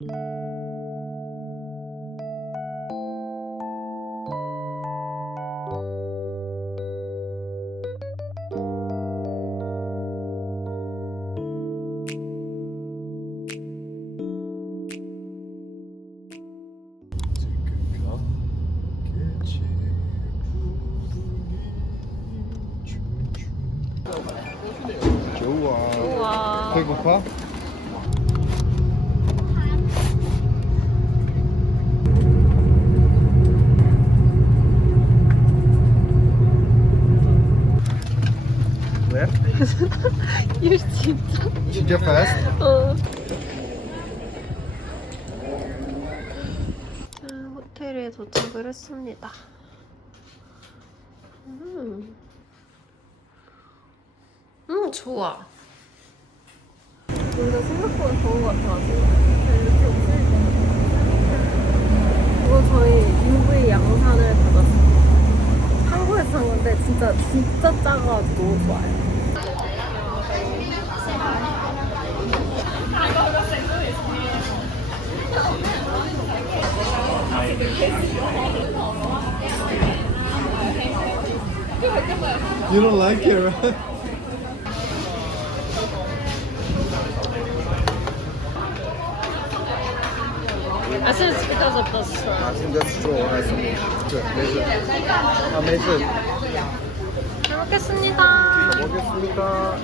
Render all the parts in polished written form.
좋아. 배고파? 왜? 일 진짜? 진짜 fast? 어. 호텔에 도착을 했습니다. 좋아. 근데 생각보다 더운 것 같아가지고 이렇게 없을 때 이거 저희 UV 양산을 받았어요. 한국에서 산 건데 진짜 작아가지고 너무 좋아요. You don't like it, right? I think it's because of the straw. I think that's straw has some good. Amazing. 잘 먹겠습니다. 먹겠습니다.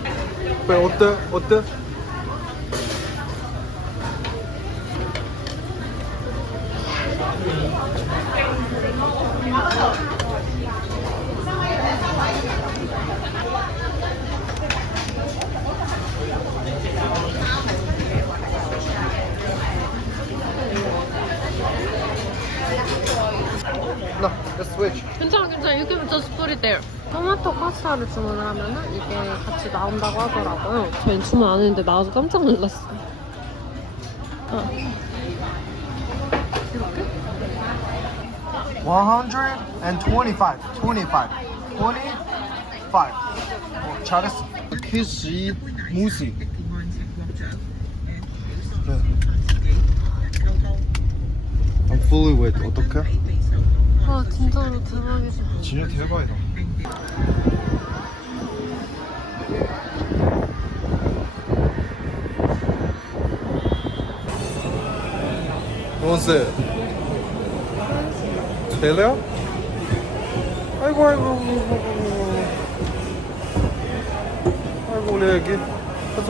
왜 어때? 어때? No, let's switch. 괜찮아. You can just put it there. 토마토 파스타를 주문을 하면은 이게 같이 나온다고 하더라고요. 저희 주문 안 했는데 나와서 깜짝 놀랐어. 이렇게? 125. 25. 잘했어. 키시 무시. 네. I'm fully wet. 어떡해? 와 진짜로 대박이다. 진짜 대박이다. 원스. 벨레요? 아이고. 아이고 우리 애기. 가자.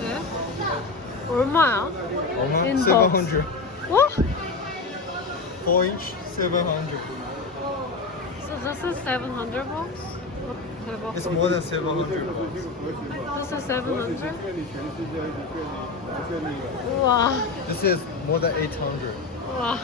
네? 얼마야? 얼마? In 700. What? 4-inch 700. So this is 700 bucks? 대박. It's more than 700 bucks. This is 700? 우와. This is more than 800. 우와.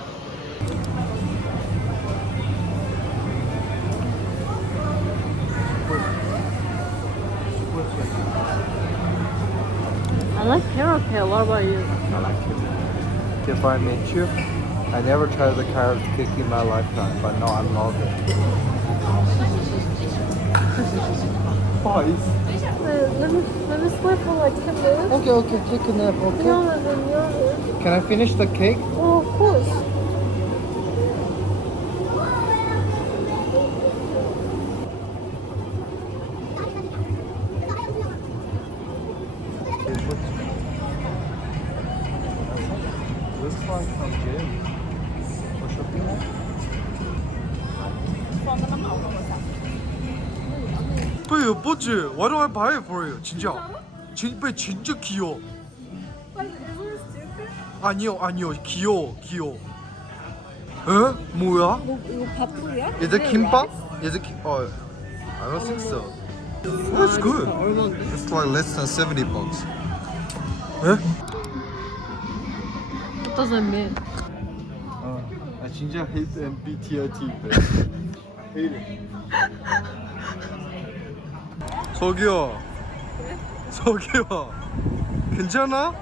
I like carrot cake. What about you? I like it. If I meet you, I never tried the carrot cake in my lifetime, but now I love it. Twice. Let me sleep for like 10 minutes. Okay, take a nap, okay? No. Can I finish the cake? Oh, of course. Looks like some gym. Or shopping mall? 왜 예뻤지? Why do I buy it for you? 진짜. 진짜 귀여워. 아니요. 귀여워. 에? 뭐야? 이거 밥풀이야? Is it kimbap? Is it I don't think so. That's good. 얼마인데? It's like less than 70 bucks. 에? What does that mean? 나 진짜 hate MBTI type. I hate it. 저기요. 괜찮아?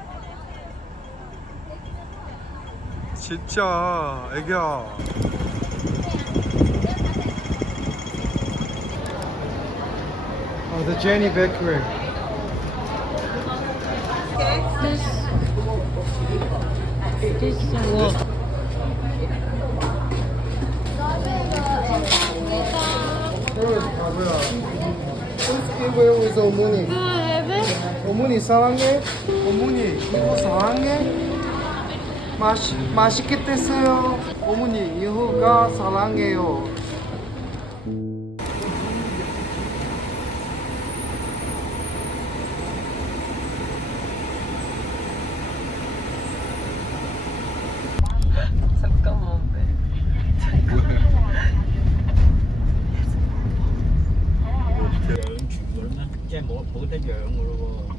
진짜 애기야. The Jenny Bakery. 있어. 와. with 어머니. 해배? 어머니 사랑해. 어머니 이거 사랑해. 맛있게 드세요. 어머니 이거가 사랑해요. 잠깐만. Chứ em mỗi tới giờ ông rồi.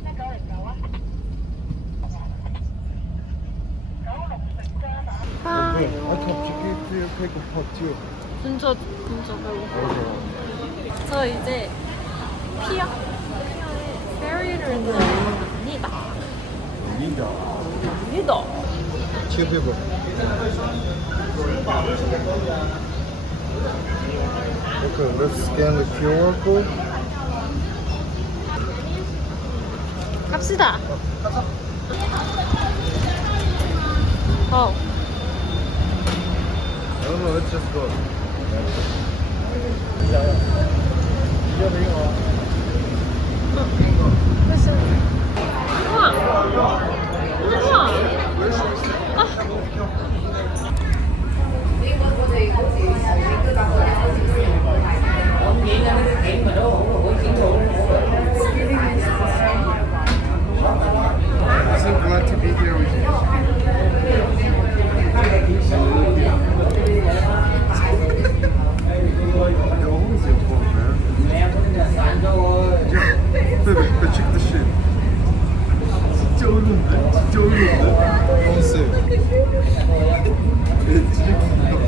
아, 갑자기 배고팠죠. 진짜 배고파. 저 이제 피어의 페리를 넣습니다. 니다. 지금 해봐. Okay, let's scan the QR code. 갑시다. No, let's just go. 우와. 우와. I'm so glad to be here with you. Baby, check the shit. 진짜 어려운데? 진짜 어려운데? 컨셉. 진짜 귀여워.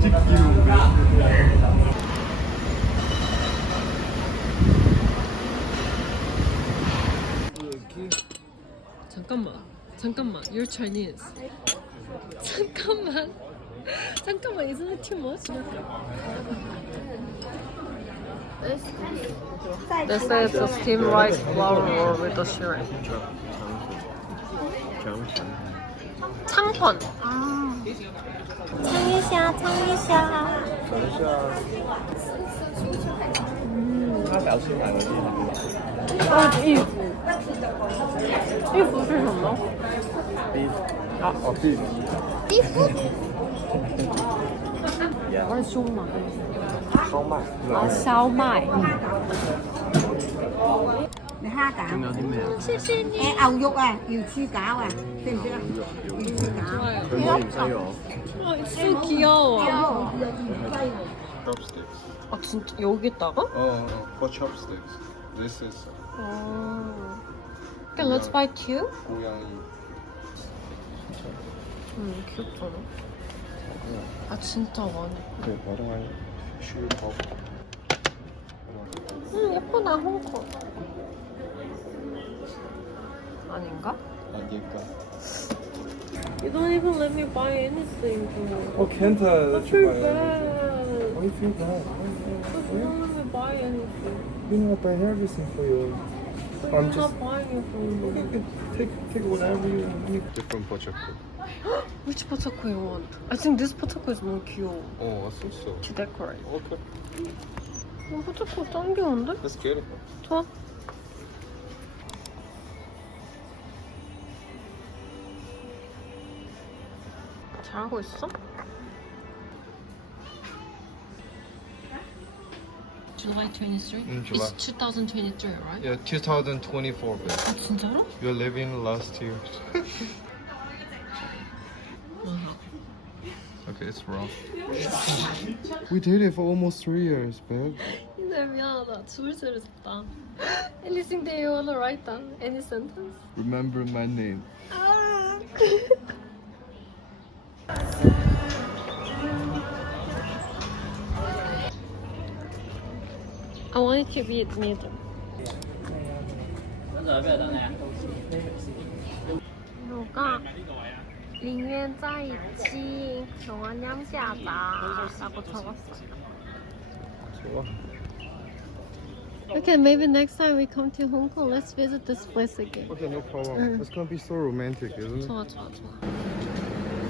진짜 귀여운데? 잠깐만. You're Chinese. 잠깐만. Isn't it too much? This is a steamed rice flour roll with the shrimp. 창펀. 창이샤.衣服是什么？衣服。我是胸嘛。燒麥。你蝦餃，仲有啲咩啊？謝謝你。牛肉啊，瑤柱餃啊，識唔識啊？瑤柱餃，佢冇芫茜喎。So 귀여워. Chopsticks. 아 진짜 여기다가? For chopsticks. This is Okay, let's buy two. 고양이. 귀엽잖아. 아 진짜 많이. 그래, 바로 슈퍼. 예쁘다 홍콩. 아닌가? 아닐까? You don't even let me buy anything. Oh, Kenta, I that's feel your bad. Why you feel bad? You don't let me buy anything. You know, I'm buying everything for you. So I'm you're just- not buying it for me. Take whatever you need. Different pochaku. Which potato you want? I think this potato is more cute Oh, I think so. to decorate. Okay, 포타코 짱 귀여운데? let's get it. 좋아. 잘하고 있어? July 23? July. It's 2023, right? Yeah, 2024, babe. 아 진짜로? You're living last year. Okay, it's wrong. We did it for almost 3 years, babe. 근데 미안하다. 죽을 죄를 졌다. Anything that you wanna write down? Any sentence? Remember my name. I want it to be middle. 너가宁愿在一起좋은 남자다 라고 적었어. 좋아. Okay, maybe next time we come to Hong Kong, let's visit this place again. Okay, no problem. It's gonna be so romantic, isn't it? 좋아, 좋아, 좋아.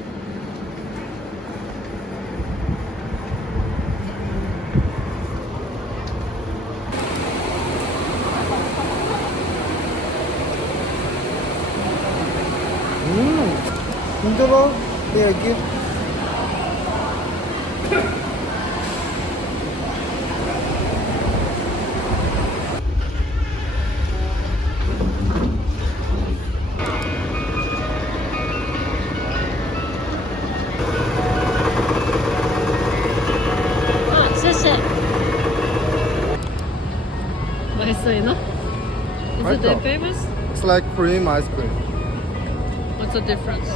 힘들어? 내 여기. 아, 谢谢. 맛있어, 이나? Is it that 맛있어. famous? It's like cream ice cream. What's the difference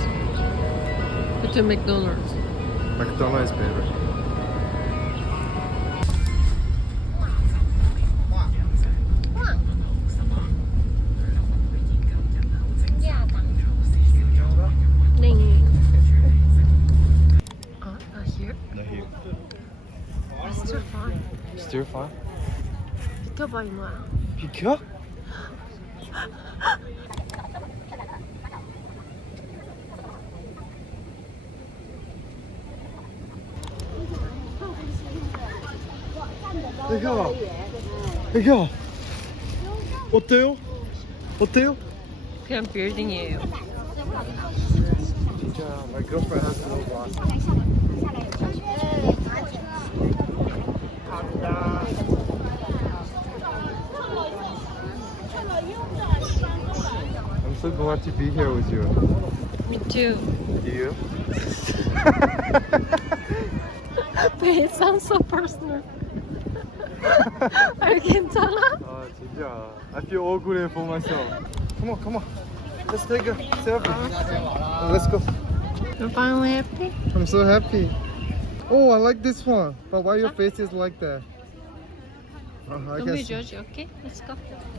between McDonald's? McDonald's favorite. 네. Not here. Not here. Still fine. Still fine. 비켜봐, 이모야. 비켜? 애기야, 애기야, 어때요? 어때요? 그냥 빌딩이에요. 진짜, my girlfriend has no boss. I'm so glad to be here with you. Me too. You? But it sounds so personal. 아, 괜찮아? 아 진짜. I feel all good for myself. Come on, come on. Let's take a selfie. Let's go. You're finally happy? I'm so happy. Oh, I like this one. But why your face is like that? I Don't be guess. judgy, okay? Let's go.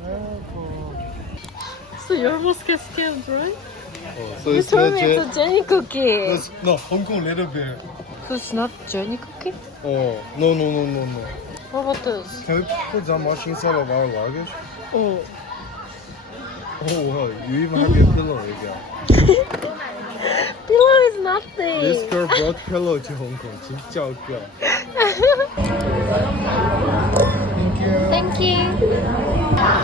Oh, So you almost get scammed, right? so You it's told not me it's a Jenny cookie. no Hong Kong leather bear. So it's not Jenny cookie? Oh, no. What about this? Can we put that much inside of our luggage? Oh. Oh, wow. You even have your pillow again. Pillow is nothing. This girl brought pillow to Hong Kong. 진짜 웃겨. Thank you.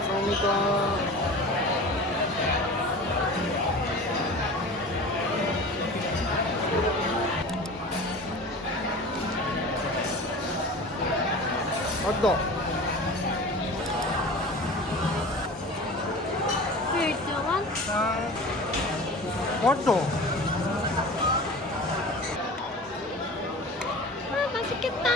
감사합니다. 맞다. Here, do you want? 맞다. 아, 맛있겠다.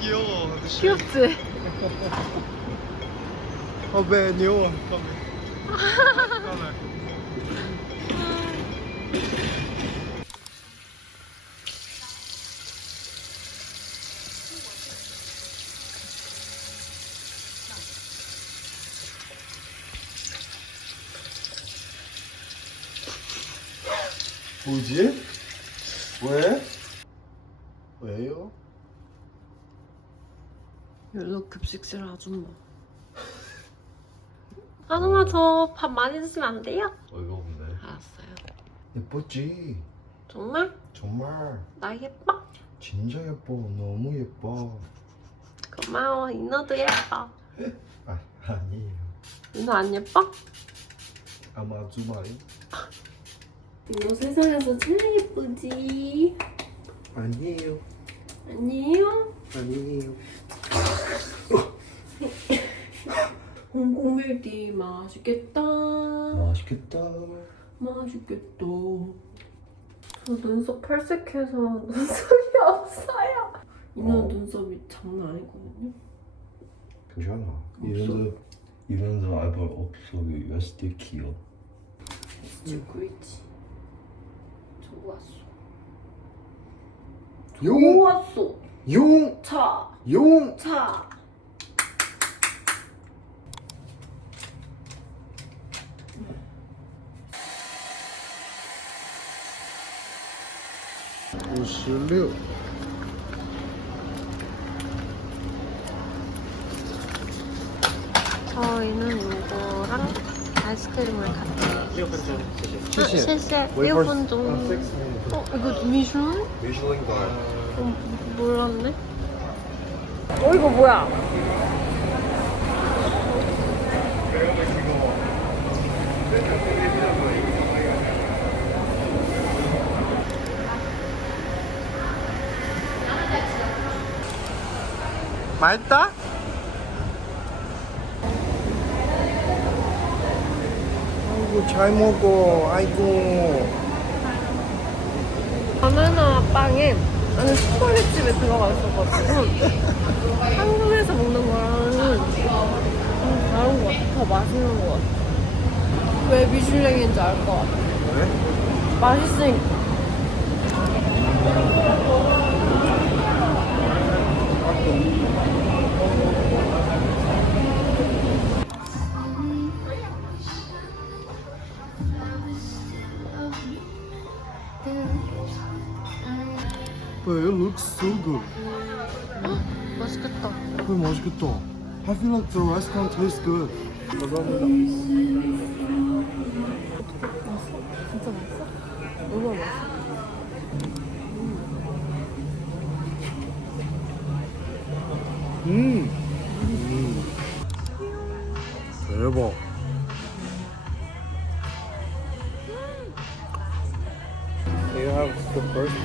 귀여워. 귀엽지? 왜牛啊 뭐지? 왜? 왜요? 별로 급식실 아줌마. 아줌마 저 밥 많이 드시면 안 돼요? 어이가 없네. 알았어요. 예뻤지? 정말? 정말 나 예뻐? 진짜 예뻐. 너무 예뻐. 고마워. 인어도 예뻐. 아니에요. 인어 안 예뻐? 아마 아줌마요? 인어 세상에서 제일 예쁘지. 아니에요. 아니에요? 아니에요. 홍콩 밀디 맛있겠다. 맛있겠다. 맛있겠다. 저 눈썹 탈색해서 눈썹이 없어요. 인어 눈썹이 장난 아니거든요. 괜찮아. 이런데 알바 없어. USD 키요. 그렇지. 좋았어. 용! 좋았어. 용! 차. 용! 차. 오십육. 저희는 요거랑 아이스크림을 같이. 6分钟，谢谢。 谢谢。 실세 Wait for 6분 정도. 6 minutes. 이거 미슐? Michelin bar. 몰랐네. 이거 뭐야? 맛있다? 아이고 잘 먹어. 아이고. 바나나 빵에 나는 초콜릿집에 들어가 있어가지고 한국에서 먹는 거랑은 좀 다른 것 같아. 더 맛있는 것 같아. 왜 미슐랭인지 알 것 같아. 왜? 맛있으니까. But it looks so good. 맛있겠다. 맛있겠다. I feel like the restaurant tastes good. 감사합니다. 진짜 맛있어? 너무 맛있어. 대박. You have the first.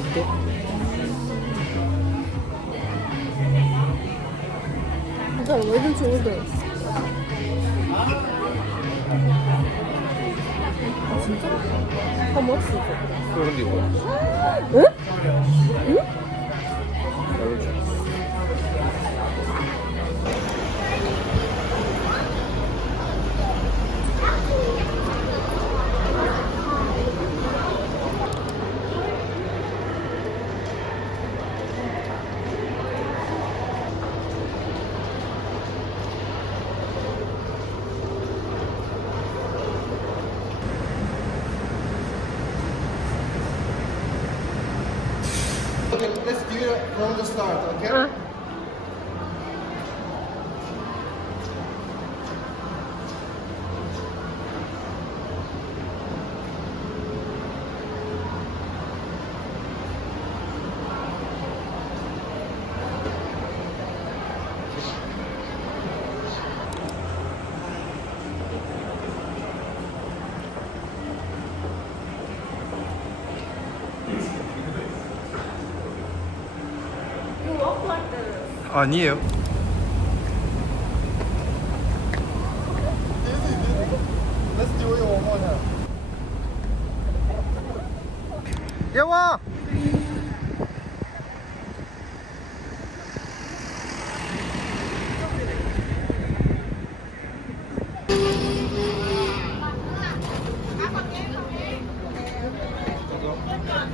Okay. 진짜 왜든 좋은데. 아 진짜? How much is it? 그런 게 뭐야? 응? 응? Okay, let's do it from the start, okay? 응. 아니에요. Let's do it one more time. 야와.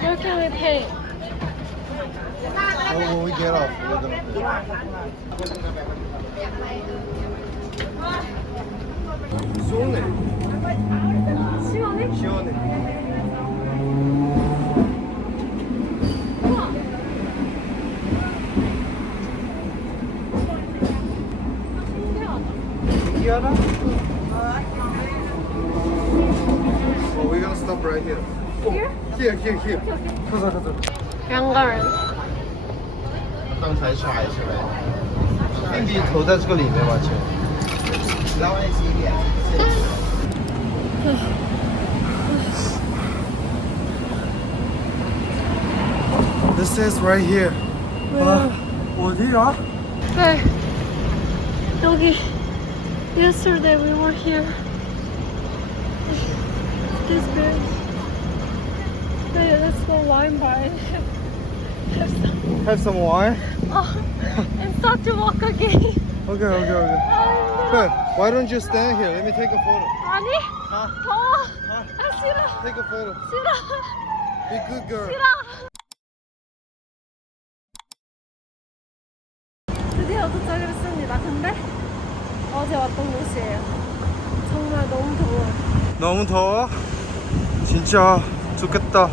Where can we pay? Oh, when we get off, we're gonna 시원해. 시원해? 시원해. 우와. 신기하다. Oh, we're gonna stop right here. Here? Here. 가자. 양갈. 刚才甩是呗？硬币投在这个里面吧，钱。稍微轻一点，谢谢。 This is right here. 어디야? 네. 여기. Yesterday we were here. This bridge. 네, let's go line by. Have some wine? And start to walk again. Okay. Good. Why don't you stand here? Let me take a photo. 아니? 더워. 아, 싫어. Take a photo. 싫어. Be good girl. 싫어. 드디어 도착을 했습니다. 근데 어제 왔던 곳이에요. 정말 너무 더워요. 너무 더워? 진짜 좋겠다.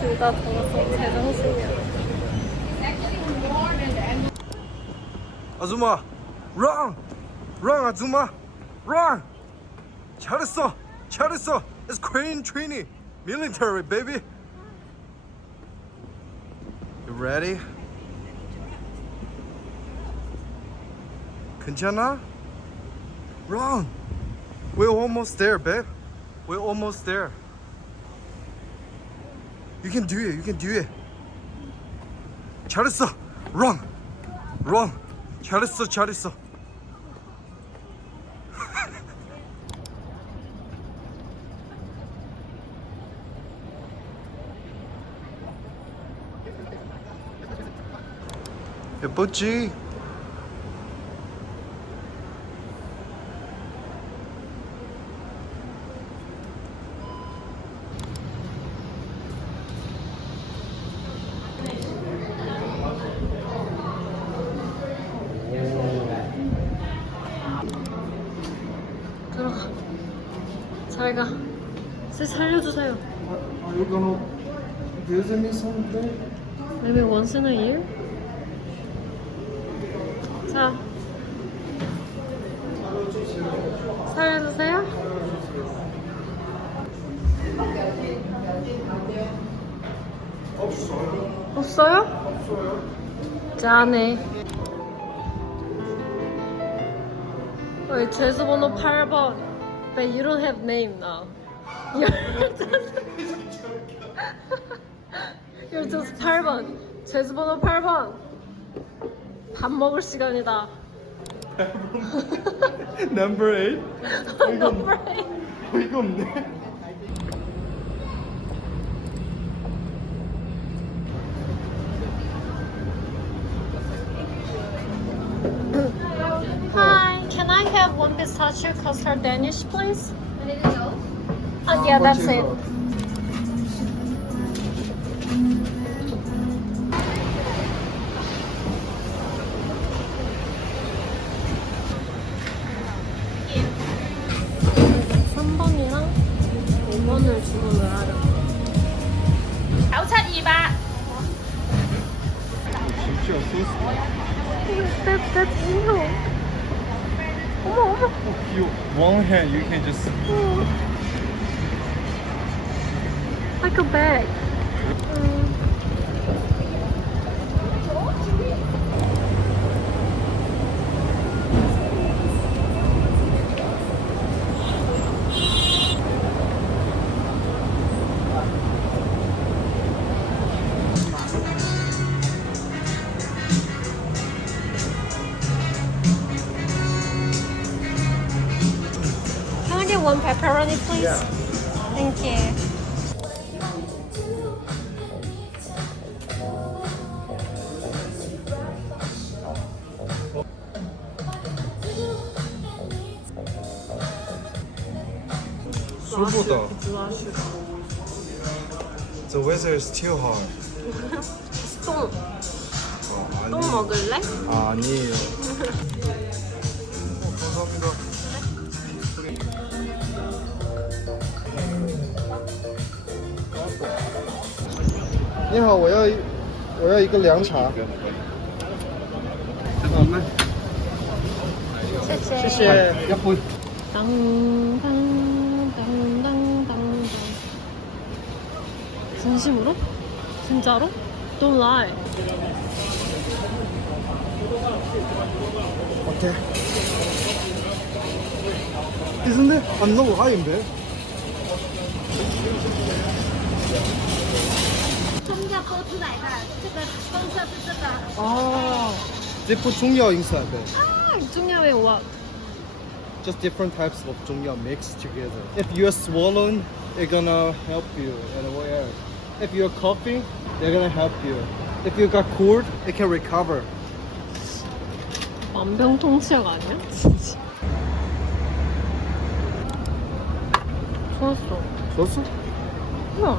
둘 다 더워서 제정신이야. 아줌마, run, 아줌마, run. 잘했어. It's Korean training, military baby. You ready? 괜찮아? Run. We're almost there, babe. We're almost there. You can do it. 잘했어. Run. 잘했어. 예뻤지? 들어가. 잘 가. 살려주세요. Are you gonna visit me someday? Maybe once in a year? 자. 살려주세요. 없어요? 짠해. 죄수번호 8번. But you don't have name now. You're just 8번. 죄수번호 8번. 밥 먹을 시간이다. Number 8? Number 8. 어이가 없네. Hi, can I have one pistachio custard Danish, please? Yeah, that's it. 을 주문을 하려고. That's evil. 어머. You one hand you can just Like a bag. Can I get one pepperoni, please? Yeah. Thank you. 술보다 The weather is still hot. 똥 아니. 먹을래? 아니에요. 감사합니다. 你好，我要一个凉茶。谢谢。谢谢。要不。当当当 진심으로? 진짜로? Don't lie. 어때? Isn't it? 안 너무 하인데? 中药勾出来的，这个棕色是这个。 아, 这不中药 inside it. 중요해 what? Just different types of 中药 mixed together. If you're swollen, they're gonna help you. And what else? If you're coughing, they're gonna help you. If you got cold, it can recover. 만병통치약 아니야? 진짜. 좋았어. 좋았어? 우와.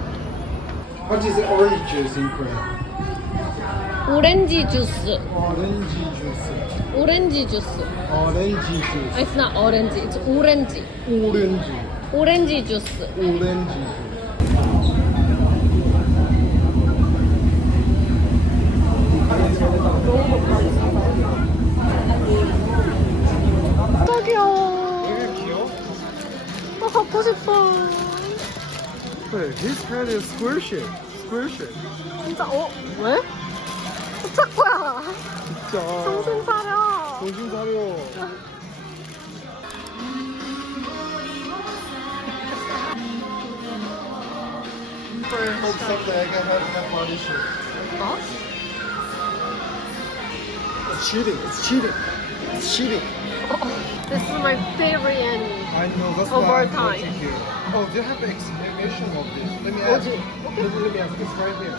What is orange juice in Korean? 오렌지 주스. Orange juice. 오렌지 주스. Orange juice. It's not orange. It's 오렌지. Orange. 오렌지 주스. Orange juice. 또 귀여워. 되게 귀여워. 나 갖고 싶어. Hey, his head is square shape. Square shape. 진짜 왜? 포착거야. 진짜. 정신 차려. 정신 차려. Hope someday I can have that body shape. 뭐? It's cheating. It's cheating. It's cheating. This is my favorite anime. I know. That's Of why our I'm time. watching here. Oh, do you have an explanation of this? Let me ask. 어디? Let me ask. It's right here.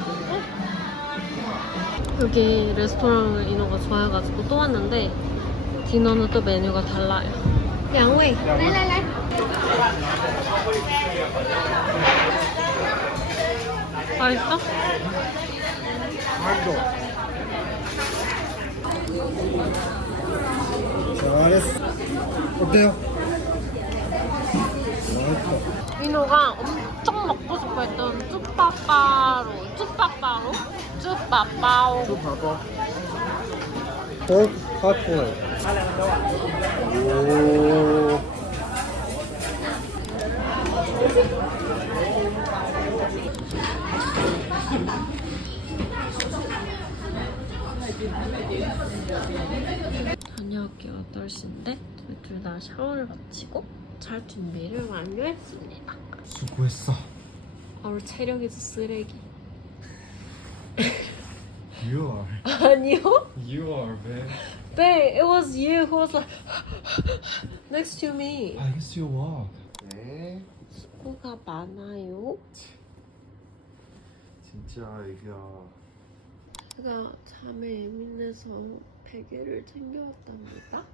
여기 레스토랑을 인호가 좋아해가지고 또 왔는데 디너는 또 메뉴가 달라요. 양웨이. 来来来， 맛있어? 알죠. 잘했어. 어때요? 맛있다. 인호가 엄청 먹고 싶어 했던 쭈빠빠로 쭉 봐봐. Pork cutlet. 오. 저녁이 8시인데 둘 다 샤워를 마치고 잘 준비를 완료했습니다. 수고했어. 우리 체력이 쓰레기. You are. 아니요? You are, man. Babe, it was you who was like next to me. I guess you walk. 네. 수고가 많아요. 진짜 이거. 제가 잠에 예민해서 베개를 챙겨왔답니다.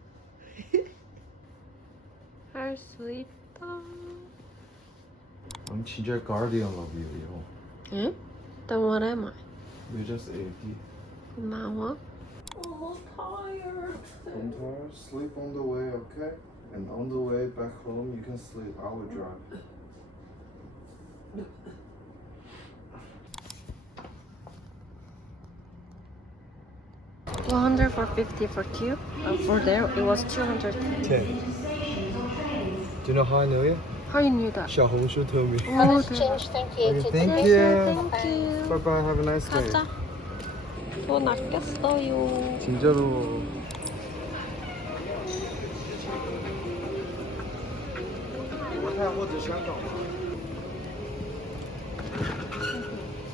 할 수 있다. I'm 진짜 guardian of you, yo. 응? Then what am I? You're just achy. 고마워. Oh, tired. Sometimes sleep on the way, okay? And on the way back home, you can sleep. I will drive. $100 for 50 for two. For there, it was 210. 10. Do you know how I know you? How you knew that? 小红书 told me. Oh, thank you. Okay, thank Thank you. you. Bye bye. Have a nice day. 가자. 돈 아꼈어요. 진짜로.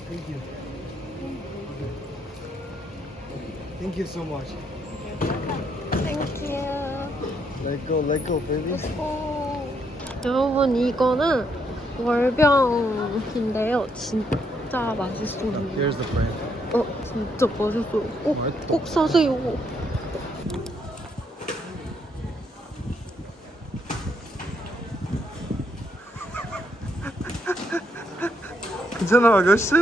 Thank you. Thank you so much. Thank you. Let go, baby. 여러분 이거는 월병인데요. 진짜 맛있어요. Here's the brand. 진짜 맛있어요. 맛있다. 꼭 사세요. 괜찮아, 아가씨?